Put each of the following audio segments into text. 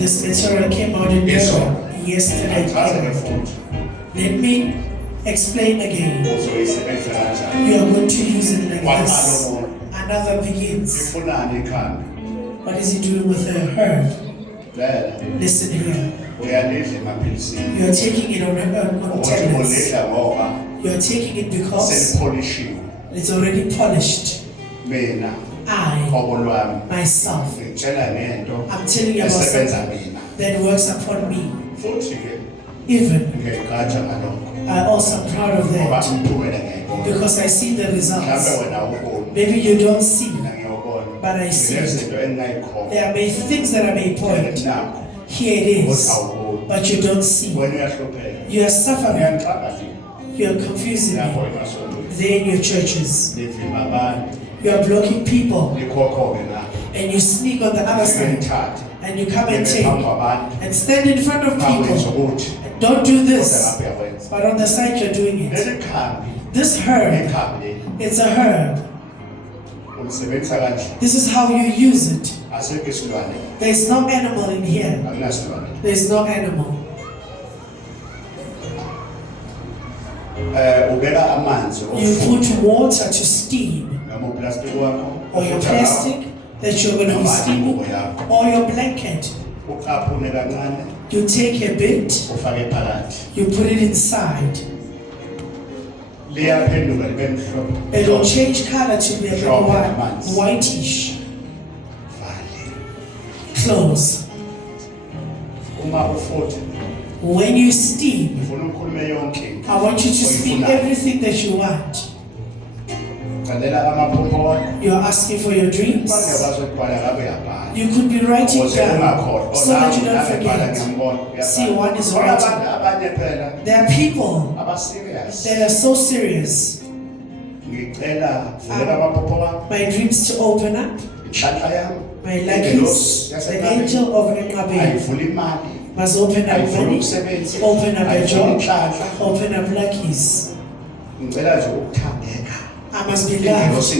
This material came out in Europe yesterday. Let me explain again. You are going to use it like this. Another begins. What is he doing with the herb? Listen here. You are taking it on tablets. You are taking it because it's already polished. I, myself, I'm telling you about something that works upon me. Even I'm also proud of that because I see the results. Maybe you don't see, but I see it. There are many things that I may point. Here it is, but you don't see. You are suffering. You are confusing me. There in your churches. You are blocking people. And you sneak on the other side. And you come and take. And stand in front of people. And don't do this. But on the side you're doing it. This herb, it's a herb. This is how you use it. There's no animal in here. There's no animal. You put water to steam. Or your plastic that you're going to be steaming. Or your blanket. You take a bit. You put it inside. It will change color to be a bit whitish. Close. When you steam, I want you to speak everything that you want. You're asking for your dreams. You could be writing down so that you don't forget. See, one is writing. There are people that are so serious. My dreams to open up. My luckies, the angel of Enqabeni must open up money, open up a job, open up luckies. I must be loved.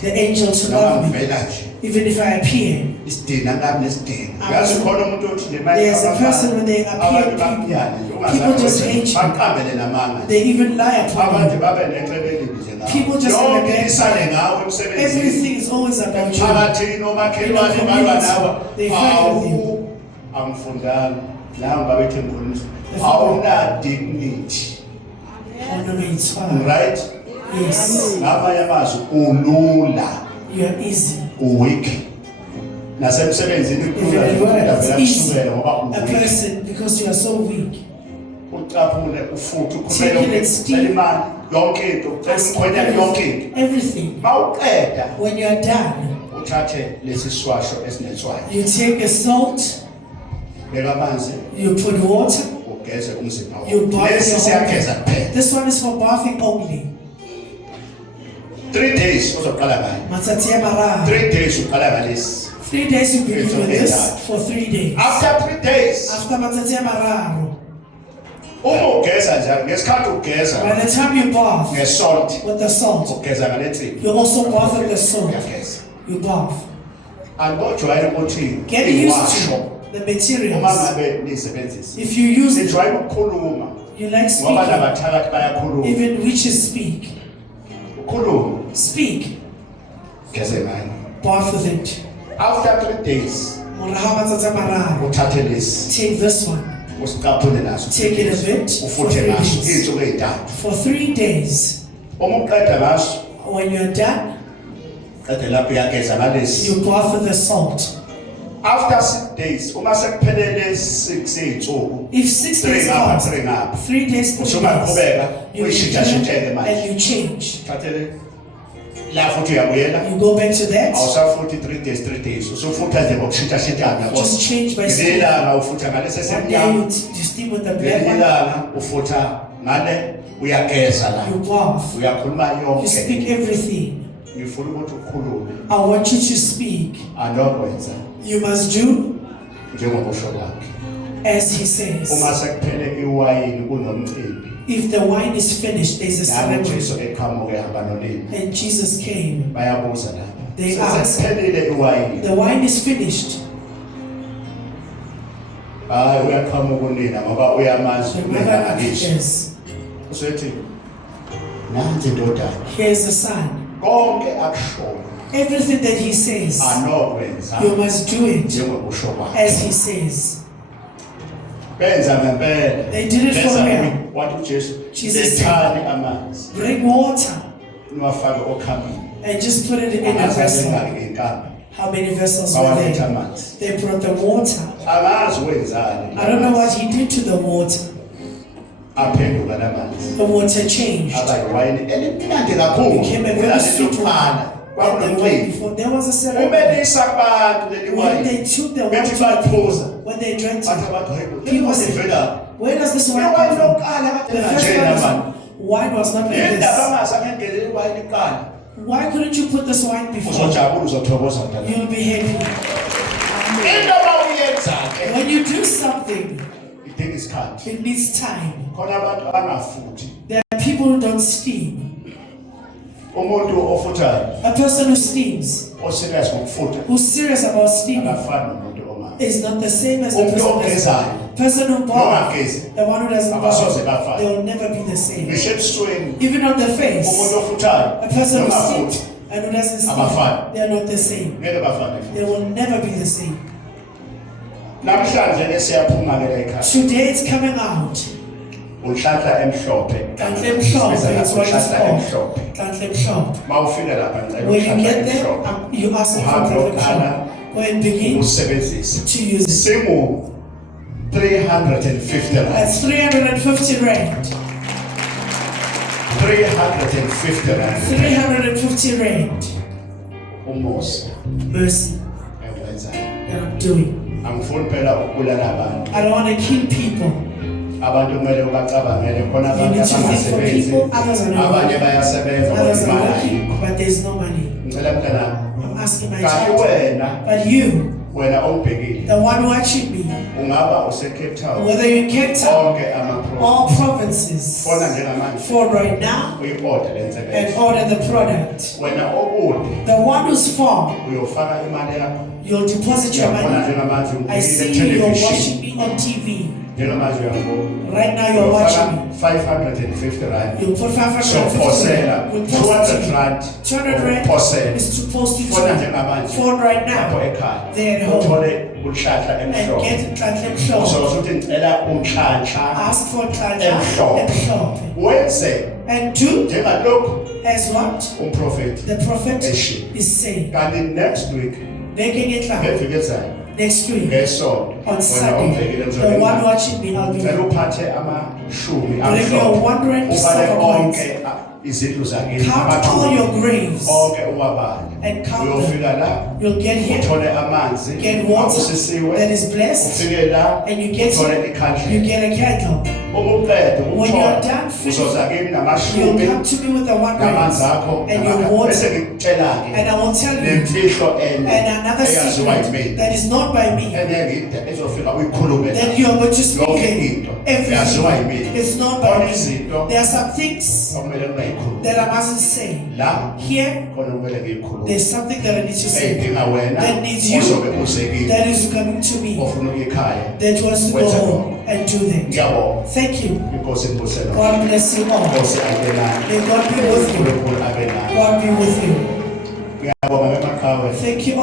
The angel to love me, even if I appear. There's a person when they appear, people just hate you. They even lie upon you. People just have a bad side. Everything is always about you. In the community, they fight with you. Right? Yes. You are easy. Even at work, it's easy. A person, because you are so weak. Take it and steam. Everything. When you are done, you take a salt, you put water, you bath your whole. This one is for bathing only. 3 days Matsatsi a mararo. 3 days uqala ngalesi. 3 days you begin with this for 3 days. After 3 days, After matsatsi a mararo, uma ugeza njalo ngesikhathi ugeza by the time you bath ngesalt with the salt, ugeza ngalensipho you also bath with the salt. uyageza. You bath. Andojwayela ukuthi Get used to the uma materials. ngabe nisebenzisa. If you use it, Nijwayela ukukhuluma you like ngoba speaking. nabathakathi bayakhuluma. Even witches speak. Ukhuluma Speak. geze ngayo. Bath with it. After 3 days Morago matsatsi a mararo, uthathe lesi take this one. usiqaphule naso. Take it a bit for Ufuthe 3 ngaso days. insuku ezintathu. For 3 days. Uma uqeda ngaso When you're done, qede lapho uyageza ngalesi. you bath with the salt. After 6 days, uma sekuphelele 6 izinsuku, If 6 days 3 ngapha pass, 3 ngapha, 3 days, 3 usungaqhubeka days, you uyishintsha-shintshele return manje. and you change. Thathele la futhi uyabuyela, You go back to that, awusafuthi 3 days 3 days, usufutha nje ngokushintsha-shintshana yabo. just change by Ngelinye steam. ilanga ufutha ngalesi One day esemnyama, you steam with the black ngelinye one, ilanga ufutha ngale, uyageza la, you bath, uyakhuluma you speak yonke. everything. Ngifuna ukuthi ukhulume, I want you to speak. andokwenza You must do njengoba usho kwakhe. as he says. Uma sekuphele iwayini kunomcimbi, If the wine is finished, there's a nami ceremony. uJesu eqhamuke ehamba nolimi, And Jesus came. bayabuza lapho. They ask, Sesiphelile iwayini. the wine is finished. Hayi uyaqhamuka unina ngoba uyamazi The unina mother akisho. says, Usethi nansi indodana. here's the son. Konke akushoyo Everything that he says, anokwenza you must do it njengokusho kwakhe. as he says. Benza ngempela. They did it for Benza real. wathi uJesu Jesus said, lethani amanzi Bring water niwafake okhamini. and just put it in a vessel. Angazange How many vessels were bawaletha there? amanzi. They brought the water. Angazi wenzani. I don't know what he did to the water. Aphenduka lamanzi. The water changed. Aba iwayini elimnandi kakhulu. Became a very sweet wine. Kulalelophana. And the wine Kwakunomcimbi. before there was a ceremony. Umelisa abantu leli When wayini. they took the wine Bethi to the people, baphuza. when they drank Bathi it, abantu hayibo. people said, Livela. where does this wine Iwayini come from? lokuqala kade The first ngajena manje. wine was not like Yindaba this. angazange ngenele iwayini kuqala. Why couldn't you put this wine before? Uzojabula uzothokoza mntana. You'll be happy. Into abawuyenza-ke When you do something, idinga isikhathi. it needs time. Khona abantu abangafuthi. There are people who don't steam. Umuntu ofuthayo, A person who steams, oserious ngokufutha, who's serious about steaming, akafani nomuntu ongazi. is not the same as the Umuntu person that's ogezayo, person who baths. nongagezi, The one who doesn't abasoze bath, bafane. they will never be the same. Ngisho ebusweni, Even on the umuntu face, ofuthayo, a person who nongafuthi, steams and who doesn't steam, Abafani. they are not the same. ngeke bafane. They will never be the same. Namhlanje siyaphuma-ke la ekhaya. Today it's coming out. Unhlanhla emhlophe. Kantle mhlophe is what it's Unhlanhla called. emhlophe. Kantle mhlophe. Mawufika lapha ngicela When you unhlanhla get there, emhlophe. you ask for Uhambe Kantle uqala mhlophe. Go and begin usebenzise. to use it. Singu 350 rand. That's 350 rand. 350 rand. 350 rand. Umusa Mercy engwenzayo. that I'm doing. Angifuni phela ukubulala abantu. I don't want to kill people. Abantu kumele ubacabangele khona You abantu need to think for abangasebenzi. people, others are not Abanye working. bayasebenza kodwa Others are imali working, ayikho. but there's no money. Ngicela mntana, I'm asking my kanti child. wena But you, ongibhekile the one watching me, ungaba use-Cape Town. whether you're in Cape Town, Onke ama-pro. all provinces, Fona njengamanje phone right now uyi-order le and nsebenzo. order the product. Wena okude The one who's far, uyofaka imali yakho. you'll deposit your Uyabona money. njengamanje I ubukile see you, you're television. watching me on TV. Njengamanje uyangibona. Right now you're watching me. 550 rand. You'll put 550 Sophosela We'll 200 post rand. 200 rand Phosela. is to post it Fona to njengamanje. phone right Lapho now ekhaya. There at home. Uthole unhlanhla and emhlophe. get Kantle mhlophe. Uzothi uthi ngicela unhlanhla Ask for Kantle Emhlophe. mhlophe. wenze And do njengalokhu as what umprofeti the prophet Eshe. is saying. kanti next week Making it loud. ngeviki ezayo Next week ngesonto on wena Sunday, ongibhekile the one emzolweni watching me, I'll be ngicela uphathe amashumi bring your amhlophe 100 ubale silver coins. onke izindlu zakini Count all your graves onke uwabale and count them. uyofika la You'll get here, uthole amanzi get water abusisiwe that is blessed, ufike la and you get uthole you ikhandlela get a candle. uma uqeda When you're ukuthola done finishing, uzoza kimi you'll namashumi come to me with the one namanzi grace akho and your bese water, ngikutshela-ke and I will tell you nemfihlo enye and another eyaziwa secret yimina that is not by me, engeke ezofika uyikhulume that you are going to speak yonke in. into yaziwa Everything yimina is not by khona me. izinto There are some things okumele ungayikhulumi that I mustn't say. la Here, khona kumele ngiyikhulume there's something that I need to say eyidinga wena that needs you, ozobe uzekile that is coming to me, ofuna ukuya ekhaya that wants to go What's that? home and do that. ngiyabonga Thank you. inkosi imbuselo God bless you all. inkosi abe nani May God be with you. uNkulunkulu abe nani God be with you. ngiyabonga ngemaqhawe Thank you.